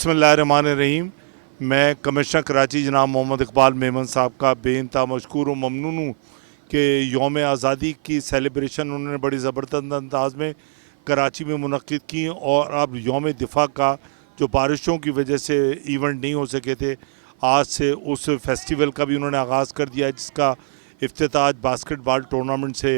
बिस्मिल्लाहिर्रहमानिर्रहीम। मैं कमिश्नर कराची जनाब मोहम्मद इकबाल मेमन साहब का बेइंतहा मशकूर व ममनून हूँ कि यौम आज़ादी की सेलिब्रेशन उन्होंने बड़ी ज़बरदस्त अंदाज में कराची में मुनक्किद की, और अब यौम दिफा का जो बारिशों की वजह से इवेंट नहीं हो सके थे, आज से उस फेस्टिवल का भी उन्होंने आगाज़ कर दिया है, जिसका इफ्तिताह आज बास्केटबॉल टूर्नामेंट से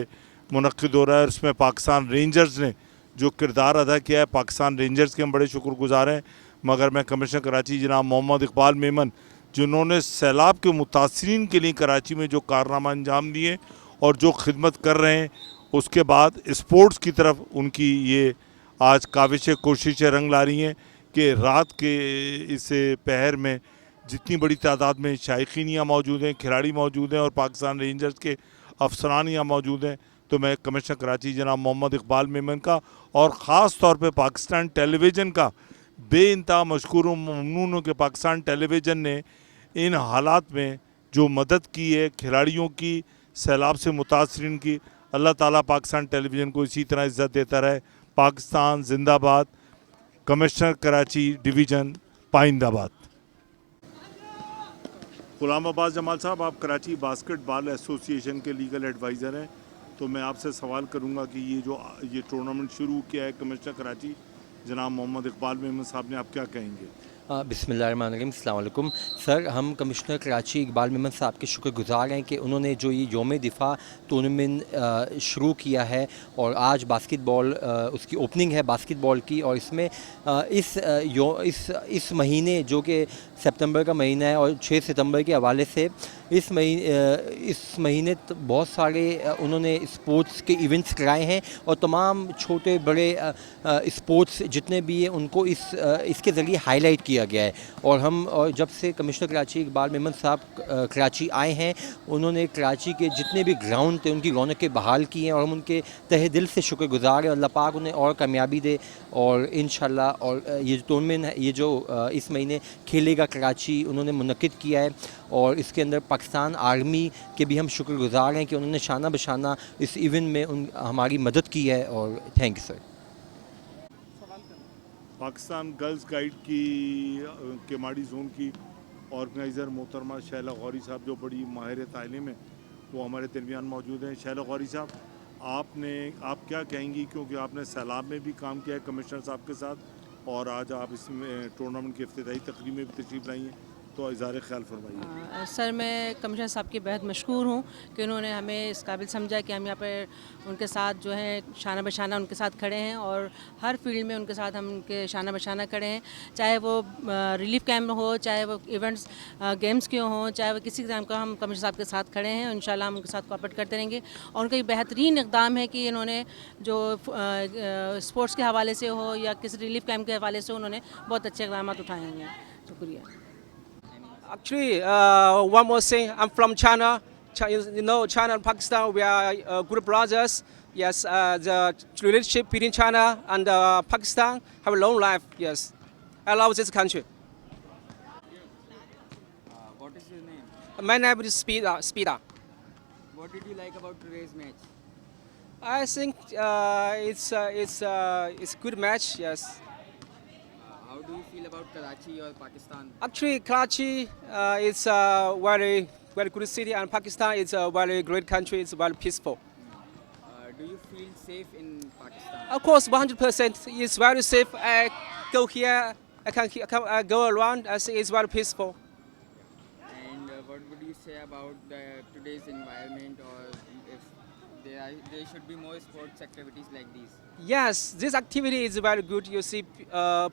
मुनक्किद हो रहा है। और उसमें पाकिस्तान रेंजर्स ने जो किरदार अदा किया है, पाकिस्तान रेंजर्स के हम बड़े शुक्रगुजार हैं। मगर मैं कमिश्नर कराची जनाब मोहम्मद इकबाल मेमन, जिन्होंने सैलाब के मुतासरीन के लिए कराची में जो कारनामा अंजाम दिए और जो खिदमत कर रहे हैं, उसके बाद स्पोर्ट्स की तरफ उनकी ये आज काविशें कोशिशें रंग ला रही हैं कि रात के इस पहर में जितनी बड़ी तादाद में शायकीन यहाँ मौजूद हैं, खिलाड़ी मौजूद हैं और पाकिस्तान रेंजर्स के अफसरान यहाँ मौजूद हैं, तो मैं कमिश्नर कराची जनाब मोहम्मद इकबाल मेमन का और ख़ास तौर पे पाकिस्तान टेलीविज़न का बेइंतहा मशकूर व ममनून हूँ कि पाकिस्तान टेलीविज़न ने इन हालात में जो मदद की है खिलाड़ियों की, सैलाब से मुतासरीन की। अल्लाह ताला पाकिस्तान टेलीविज़न को इसी तरह इज़्ज़त देता रहे। पाकिस्तान जिंदाबाद। कमिश्नर कराची डिवीज़न पाइंदाबाद। गुलाम अब्बास जमाल साहब, आप कराची बास्केटबॉल एसोसिएशन के लीगल एडवाइज़र हैं, तो मैं आपसे सवाल करूंगा कि ये टूर्नामेंट शुरू किया है कमिश्नर कराची जनाब मोहम्मद इकबाल मेमन साहब ने, आप क्या कहेंगे? बिस्मिल्लाहिर्रहमानिर्रहीम, अस्सलाम वालेकुम। सर, हम कमिश्नर कराची इकबाल मेमन साहब के शुक्रगुजार हैं कि उन्होंने जो ये यौम दिफा टूर्नामेंट शुरू किया है और आज बास्केटबॉल उसकी ओपनिंग है बास्केटबॉल की। और इसमें इस महीने जो कि सितंबर का महीना है और 6 सितंबर के हवाले से इस महीने बहुत सारे उन्होंने स्पोर्ट्स के इवेंट्स कराए हैं और तमाम छोटे बड़े स्पोर्ट्स जितने भी हैं उनको इसके ज़रिए हाईलाइट किया गया है। और जब से कमिश्नर कराची इकबाल मेमन साहब कराची आए हैं, उन्होंने कराची के जितने भी ग्राउंड थे उनकी रौनकें बहाल की हैं और हम उनके तहे दिल से शुक्रगुजार हैं। अल्लाह पाक उन्हें और कामयाबी दे और इंशाल्लाह। और ये टूर्नामेंट है, ये जो इस महीने खेलेगा कराची, उन्होंने मुनक्किद किया है और इसके अंदर पाकिस्तान आर्मी के भी हम शुक्रगुजार हैं कि उन्होंने शाना बशाना इस इवेंट में हमारी मदद की है। और thank you sir. Pakistan girls guide की केमाड़ी जोन की ऑर्गेनाइज़र मोहतरमा शैला गौरी साहब, जो बड़ी माहिर तालीम है, वो हमारे दरमियान मौजूद हैं। शैला गौरी साहब, आप क्या कहेंगी, क्योंकि आपने सैलाब में भी काम किया है कमिश्नर साहब के साथ और आज आप इसमें टूर्नामेंट की इफ्तिताई तकरीब में भी तशरीफ़ लाई हैं, तो इज़हार ख्याल फरमाइए। सर, मैं कमिश्नर साहब की बेहद मशकूर हूँ कि उन्होंने हमें इस काबिल समझा कि हम यहाँ पर उनके साथ जो है शाना बशाना उनके साथ खड़े हैं और हर फील्ड में उनके साथ हम उनके शाना बशाना खड़े हैं, चाहे वो रिलीफ कैंप हो, चाहे वो इवेंट्स गेम्स के हों, चाहे वो किसी काम का, हम कमिश्नर साहब के साथ खड़े हैं। इंशाल्लाह हम उनके साथ कोऑपरेट करते रहेंगे। और उनका ये बेहतरीन इक़दाम है कि इन्होंने जो स्पोर्ट्स के हवाले से हो या किसी रिलीफ कैंप के हवाले से उन्होंने बहुत अच्छे इक़दाम उठाए हैं। शुक्रिया। Actually, one more thing, I'm from China. China and Pakistan, we are good brothers. Yes, the relationship between China and Pakistan have a long life. Yes, I love this country. What is your name? My name is Speeda. What did you like about today's match? I think it's a good match. Yes. How do you feel about Karachi or Pakistan? Actually, Karachi is a very good city, and Pakistan is a very great country. It's very peaceful. Do you feel safe in Pakistan? Of course, 100%. It's very safe. I go here. I go around. I see it's very peaceful. And what would you say about today's environment, or if there should be more sports activities like these? Yes, this activity is very good. You see,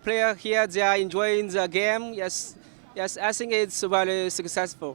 player here, they are enjoying the game. Yes, I think it's very successful.